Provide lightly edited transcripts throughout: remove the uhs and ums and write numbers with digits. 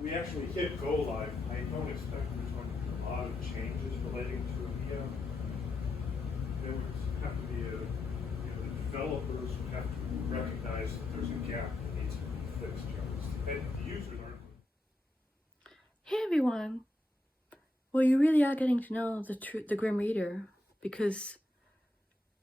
We actually hit go live. I don't expect there's going to be a lot of changes relating to EMEA. There would have to be the developers would have to recognize that there's a gap that needs to be fixed. And the users aren't. Hey everyone! Well, you really are getting to know the Grim Reader, because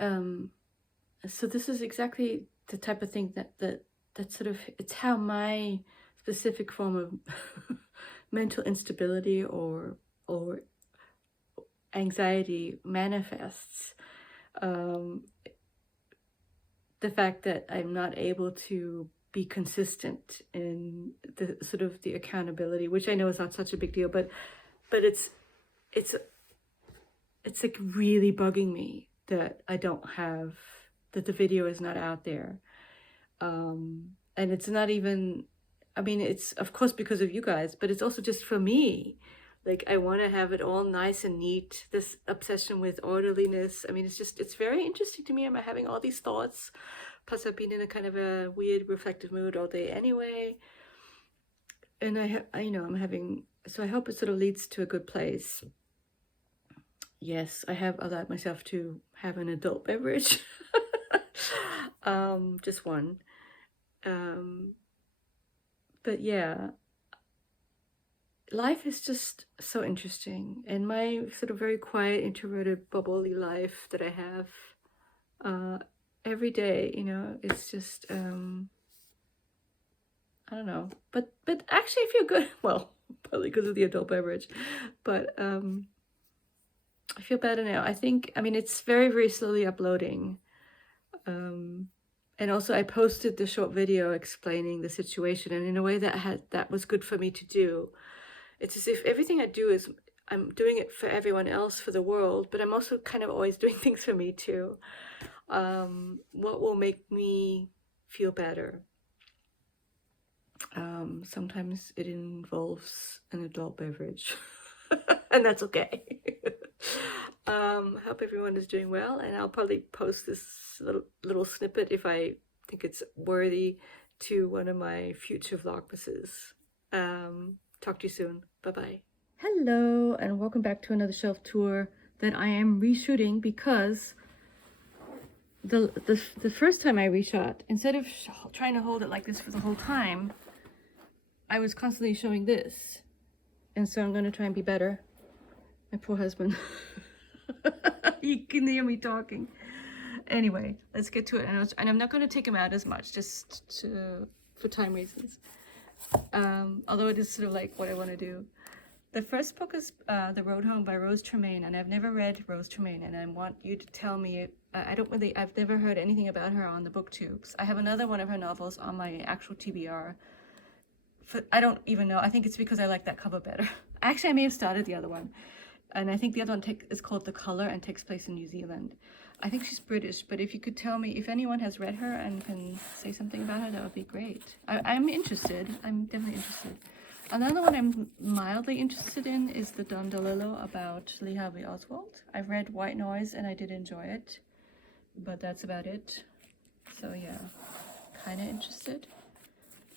so this is exactly the type of thing that sort of, it's how my specific form of mental instability or anxiety manifests. The fact that I'm not able to be consistent in the sort of the accountability, which I know is not such a big deal, but it's like really bugging me that I don't have, that the video is not out there. And it's not even, I mean, it's of course because of you guys, but it's also just for me. Like, I want to have it all nice and neat, this obsession with orderliness. I mean, it's very interesting to me. I'm having all these thoughts. Plus, I've been in a kind of a weird reflective mood all day anyway. And I'm having, so I hope it sort of leads to a good place. Yes, I have allowed myself to have an adult beverage. Just one. But yeah, life is just so interesting, and my sort of very quiet, introverted, bubbly life that I have every day, it's just I don't know, but actually I feel good. Well, probably because of the adult beverage, but I feel better now. I mean, it's very, very slowly uploading. And also I posted the short video explaining the situation, and in a way that was good for me to do. It's as if everything I do is, I'm doing it for everyone else, for the world, but I'm also kind of always doing things for me too. What will make me feel better? Sometimes it involves an adult beverage, and that's okay. Hope everyone is doing well, and I'll probably post this little snippet if I think it's worthy to one of my future Vlogmases. Talk to you soon. Bye-bye. Hello, and welcome back to another shelf tour that I am reshooting, because the first time I reshot, instead of trying to hold it like this for the whole time, I was constantly showing this. And so I'm going to try and be better. My poor husband. You can hear me talking. Anyway, let's get to it. And I'm not going to take him out as much, just for time reasons. Although it is sort of like what I want to do. The first book is The Road Home by Rose Tremaine, and I've never read Rose Tremaine, and I want you to tell me. I've never heard anything about her on the booktubes. I have another one of her novels on my actual TBR. I don't even know. I think it's because I like that cover better. Actually, I may have started the other one. And I think the other one is called The Color and takes place in New Zealand. I think she's British, but if you could tell me if anyone has read her and can say something about her, that would be great. I'm interested. I'm definitely interested. Another one I'm mildly interested in is the Don DeLillo about Lee Harvey Oswald. I've read White Noise and I did enjoy it, but that's about it. So yeah, kind of interested.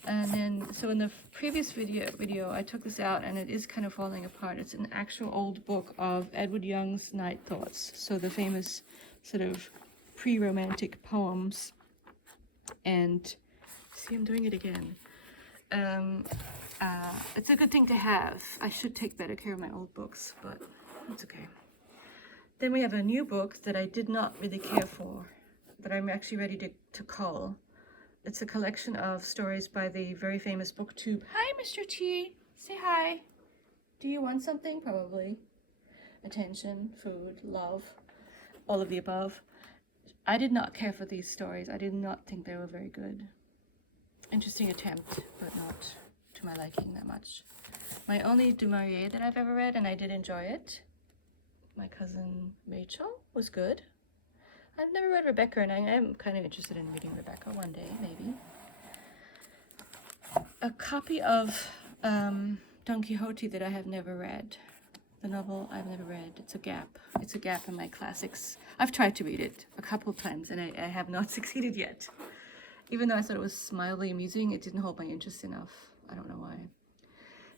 And then, so in the previous video, I took this out and it is kind of falling apart. It's an actual old book of Edward Young's Night Thoughts. So the famous sort of pre-romantic poems. And see, I'm doing it again. It's a good thing to have. I should take better care of my old books, but it's okay. Then we have a new book that I did not really care for, but I'm actually ready to cull. It's a collection of stories by the very famous booktube. Hi, Mr. T. Say hi. Do you want something? Probably. Attention, food, love, all of the above. I did not care for these stories. I did not think they were very good. Interesting attempt, but not to my liking that much. My only Du Maurier that I've ever read, and I did enjoy it, My Cousin Rachel, was good. I've never read Rebecca, and I am kind of interested in reading Rebecca one day, maybe. A copy of Don Quixote that I have never read. The novel I've never read. It's a gap. It's a gap in my classics. I've tried to read it a couple of times and I have not succeeded yet. Even though I thought it was mildly amusing, it didn't hold my interest enough. I don't know why.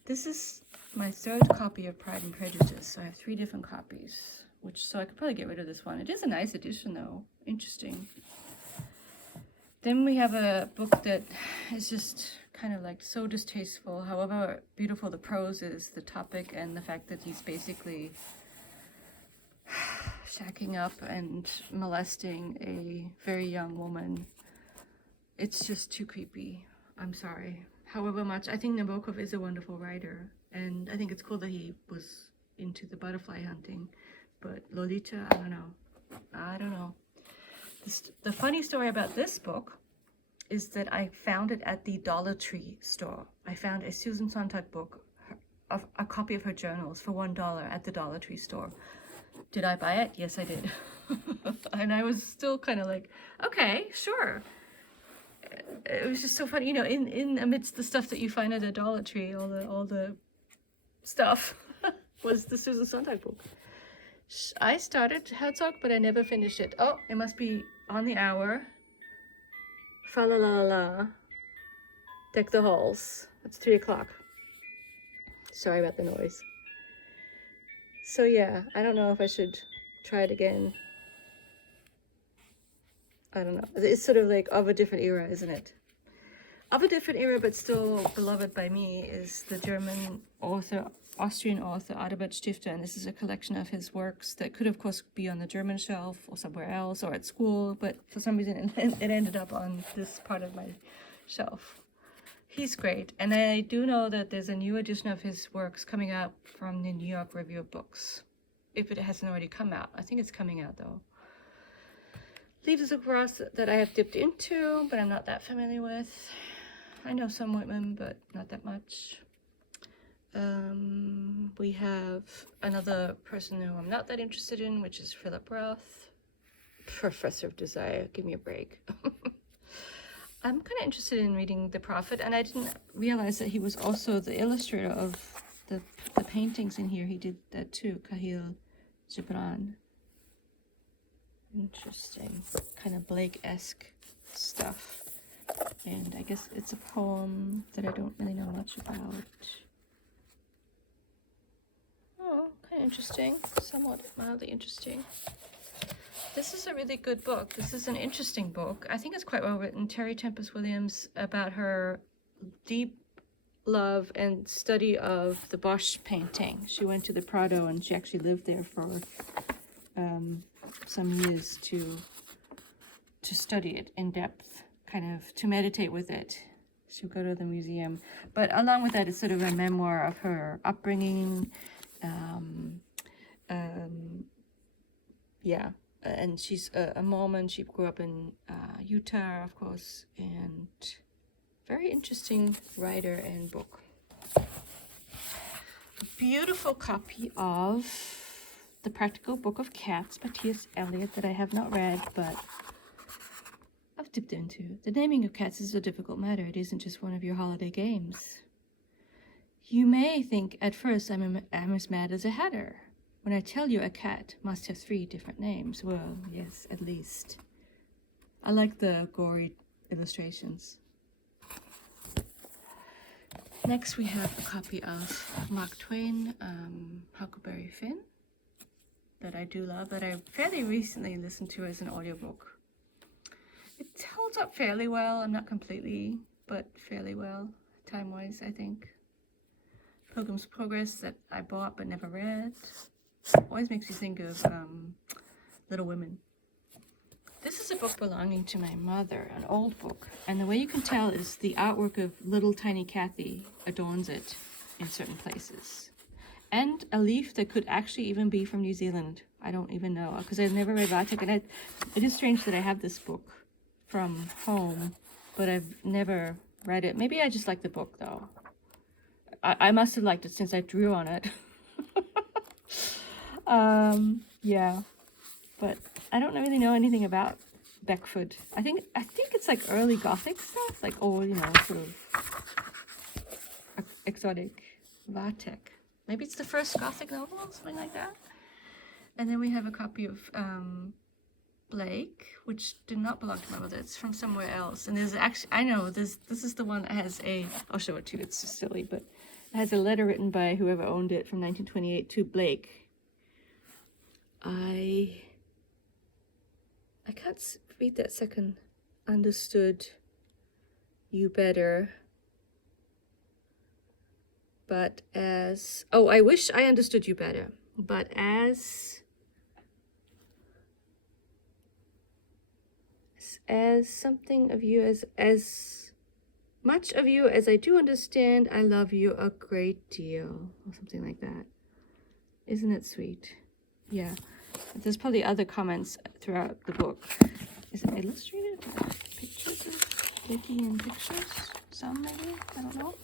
This is my third copy of Pride and Prejudice, so I have 3 different copies. So I could probably get rid of this one. It is a nice edition though. Interesting. Then we have a book that is just kind of like so distasteful. However beautiful the prose is, the topic and the fact that he's basically shacking up and molesting a very young woman. It's just too creepy. I'm sorry. However much, I think Nabokov is a wonderful writer. And I think it's cool that he was into the butterfly hunting. But Lolita, I don't know. I don't know. The funny story about this book is that I found it at the Dollar Tree store. I found a Susan Sontag book, a copy of her journals for $1 at the Dollar Tree store. Did I buy it? Yes, I did. And I was still kind of like, okay, sure. It was just so funny, you know, in amidst the stuff that you find at a Dollar Tree, all the stuff was the Susan Sontag book. I started Herzog, but I never finished it. Oh, it must be on the hour. Fa la la la. Deck the halls. It's 3 o'clock. Sorry about the noise. So yeah, I don't know if I should try it again. I don't know. It's sort of like of a different era, isn't it? Of a different era, but still beloved by me, is the German author, Austrian author Adalbert Stifter, and this is a collection of his works that could, of course, be on the German shelf or somewhere else or at school, but for some reason it ended up on this part of my shelf. He's great, and I do know that there's a new edition of his works coming out from the New York Review of Books, if it hasn't already come out. I think it's coming out, though. Leaves of Grass that I have dipped into, but I'm not that familiar with. I know some women, but not that much. We have another person who I'm not that interested in, which is Philip Roth, Professor of Desire. Give me a break. I'm kind of interested in reading The Prophet, and I didn't realize that he was also the illustrator of the paintings in here. He did that too, Kahil Gibran. Interesting, kind of Blake-esque stuff. And I guess it's a poem that I don't really know much about. Oh, kind of interesting, somewhat mildly interesting. This is a really good book. This is an interesting book. I think it's quite well written. Terry Tempest Williams, about her deep love and study of the Bosch painting. She went to the Prado and she actually lived there for some years to study it in depth, kind of to meditate with it. She'll go to the museum. But along with that, it's sort of a memoir of her upbringing. Yeah, and she's a Mormon. She grew up in Utah, of course, and very interesting writer and book. A beautiful copy of The Practical Book of Cats by T.S. Eliot that I have not read, but I've dipped into. The naming of cats is a difficult matter. It isn't just one of your holiday games. You may think at first I'm as mad as a hatter when I tell you a cat must have 3 different names. Well, yes, at least. I like the gory illustrations. Next we have a copy of Mark Twain, Huckleberry Finn, that I do love, that I fairly recently listened to as an audiobook. It holds up fairly well. I'm not completely, but fairly well, time-wise, I think. Pilgrim's Progress that I bought but never read. Always makes you think of Little Women. This is a book belonging to my mother, an old book, and the way you can tell is the artwork of little tiny Kathy adorns it in certain places. And a leaf that could actually even be from New Zealand. I don't even know, because I've never read Bartek, and it is strange that I have this book from home, but I've never read it. Maybe I just like the book, though. I must have liked it since I drew on it. Yeah, but I don't really know anything about Beckford. I think it's like early Gothic stuff, like old, you know, sort of exotic Vatek. Maybe it's the first Gothic novel, something like that. And then we have a copy of Blake, which did not belong to my mother. It's from somewhere else. And there's actually, I know, this is the one that has I'll show it to you, it's just silly, but it has a letter written by whoever owned it from 1928 to Blake. I can't read that second. Understood you better. But as, I wish I understood you better. But as something of you, as much of you as I do understand, I love you a great deal, or something like that. Isn't it sweet? Yeah. There's probably other comments throughout the book. Is it illustrated? Pictures of Blakey and pictures? Some maybe? I don't know.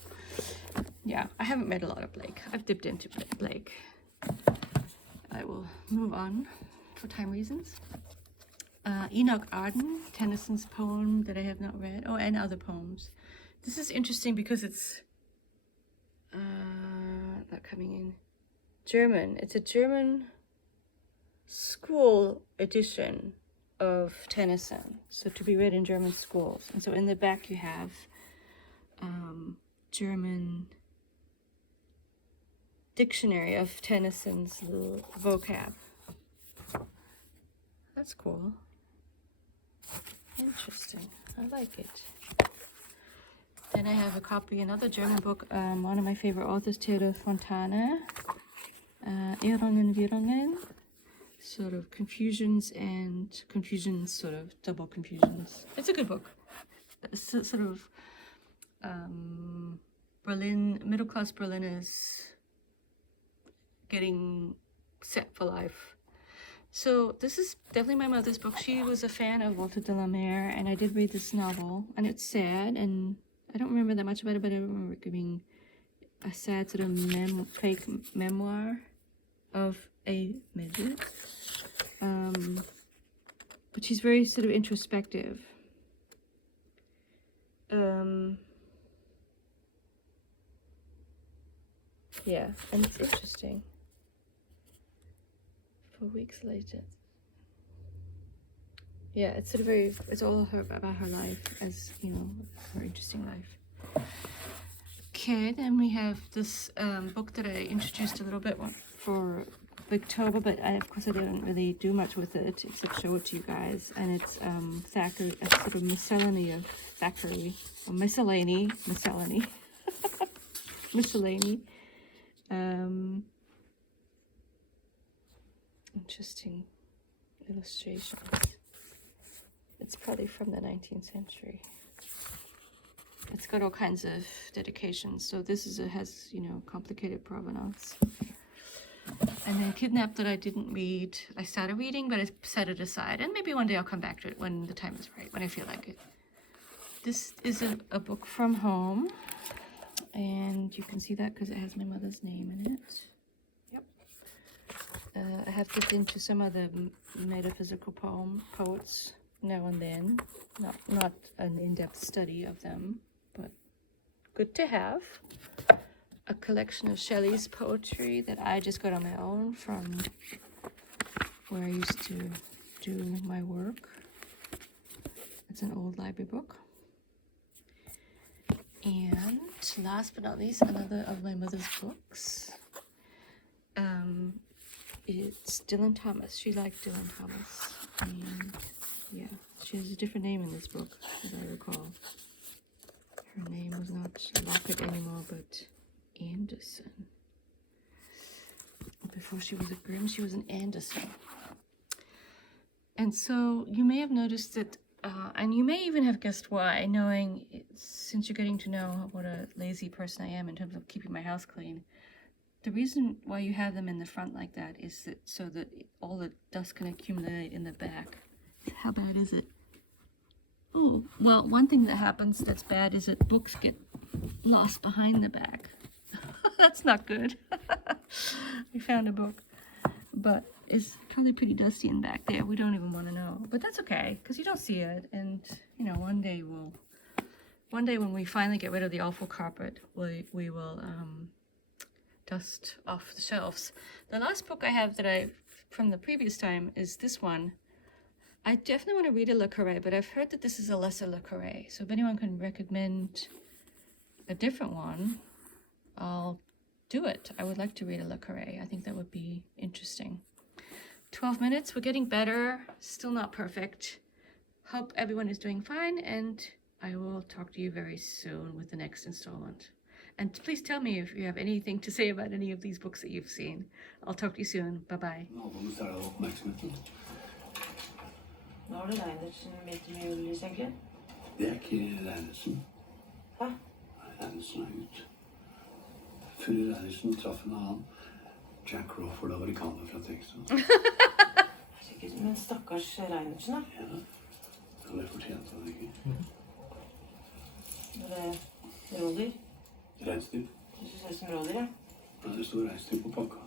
Yeah, I haven't read a lot of Blake. I've dipped into Blake. I will move on for time reasons. Enoch Arden, Tennyson's poem that I have not read. Oh, and other poems. This is interesting because it's not coming in. German. It's a German school edition of Tennyson, so to be read in German schools. And so in the back you have German dictionary of Tennyson's little vocab. That's cool. Interesting. I like it. Then I have a copy, another German book, one of my favorite authors, Theodor Fontane, Irrungen, Wirrungen, sort of confusions and confusions, sort of double confusions. It's a good book. It's sort of Berlin, middle-class Berliners getting set for life. So this is definitely my mother's book. She was a fan of Walter de la Mare, and I did read this novel, and it's sad, and I don't remember that much about it, but I remember it being a sad sort of fake memoir of a midget. But she's very sort of introspective. Yeah, and it's interesting. 4 weeks later. Yeah, it's sort of it's all about her life, as you know, her interesting life. Okay, then we have this book that I introduced a little bit for October, but of course I didn't really do much with it except show it to you guys. And it's Thackeray, a sort of miscellany of Thackeray, or miscellany. Interesting illustrations. It's probably from the 19th century. It's got all kinds of dedications. So this has, you know, complicated provenance. And then Kidnapped, that I didn't read. I started reading, but I set it aside. And maybe one day I'll come back to it when the time is right, when I feel like it. This is a book from home. And you can see that because it has my mother's name in it. Yep. I have dipped into some of the metaphysical poets now and then. Not an in-depth study of them, but good to have. A collection of Shelley's poetry that I just got on my own from where I used to do my work. It's an old library book. And last but not least, another of my mother's books. It's Dylan Thomas. She liked Dylan Thomas. And yeah, she has a different name in this book, as I recall. Her name was not Lockett anymore, but Anderson. Before she was a Grimm, she was an Anderson. And so you may have noticed that, and you may even have guessed why, knowing, since you're getting to know what a lazy person I am in terms of keeping my house clean. The reason why you have them in the front like that is that so that all the dust can accumulate in the back. How bad is it? Oh, well, one thing that happens that's bad is that books get lost behind the back. That's not good. We found a book, but it's probably pretty dusty in back there. We don't even want to know, but that's okay because you don't see it. And you know, one day when we finally get rid of the awful carpet, we will dust off the shelves. The last book I have from the previous time is this one. I definitely want to read a Le Carré, but I've heard that this is a lesser Le Carré. So if anyone can recommend a different one, I'll do it. I would like to read a Le Carré. I think that would be interesting. 12 minutes, we're getting better, still not perfect. Hope everyone is doing fine, and I will talk to you very soon with the next installment. And please tell me if you have anything to say about any of these books that you've seen. I'll talk to you soon. Bye-bye. Nå har du Reinertsen midt i jul i sengen. Det er ikke Reinertsen. Hæ? Reinertsen er ut. Før Reinertsen traff en annen. Jack Crawford, amerikaner fra Texas. Men stakkars Reinertsen, da. Ja, det fortjente han ikke. Det rådyr. Reinsdyr. Du synes det er som rådyr, ja? Ja, det står reinsdyr på pakka.